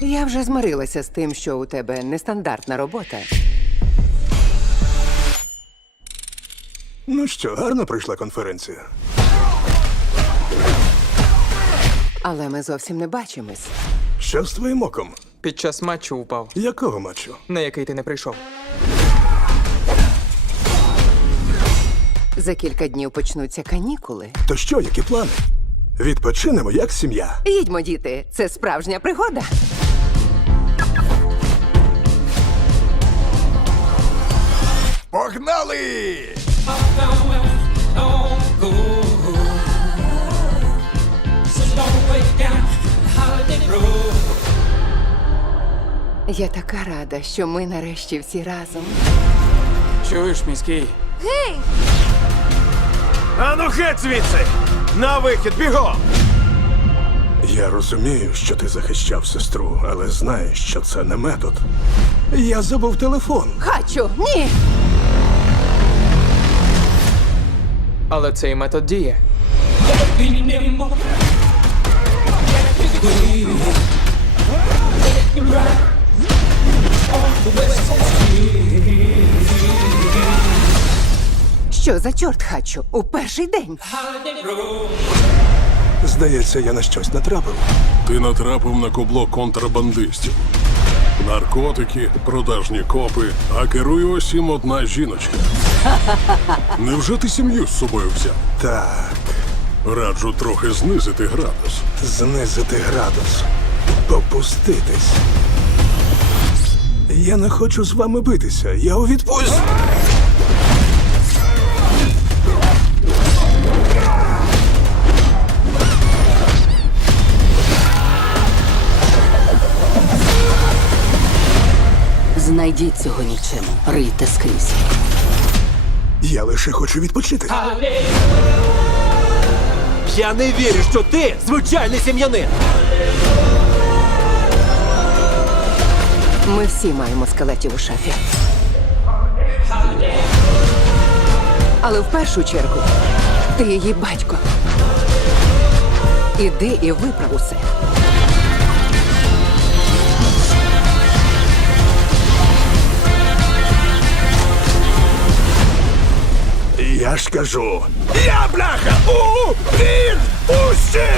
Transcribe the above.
Я вже змирилася з тим, що у тебе нестандартна робота. Ну що, гарно пройшла конференція. Але ми зовсім не бачимось. Що з твоїм оком? Під час матчу упав, Якого матчу? на який ти не прийшов. За кілька днів почнуться канікули. То що, які плани? Відпочинемо як сім'я. Їдьмо, діти, це справжня пригода. Поїхали! Я така рада, що ми нарешті всі разом. Чуєш, міський? Гей! Ану геть звідси! На вихід бігом! Я розумію, що ти захищав сестру, але знаєш, що це не метод. Я забув телефон. Хачу! Ні! Але цей метод діє. Що за чорт хачу у перший день? Здається, я на щось натрапив. Ти натрапив на кубло контрабандистів наркотики, продажні копи, а керує усім одна жіночка. Невже ти сім'ю з собою взяв? Так. Раджу трохи знизити градус. Знизити градус. Попуститись. Я не хочу з вами битися. Я у відпустці. знайдіть цього нічим. Рийте скрізь. Я лише хочу відпочити. Я не вірю, що ти звичайний сім'янин. Ми всі маємо скелетів у шафі. Але в першу чергу ти її батько. Іди і виправ усе. ж Я бляха! У! Він! Пусти!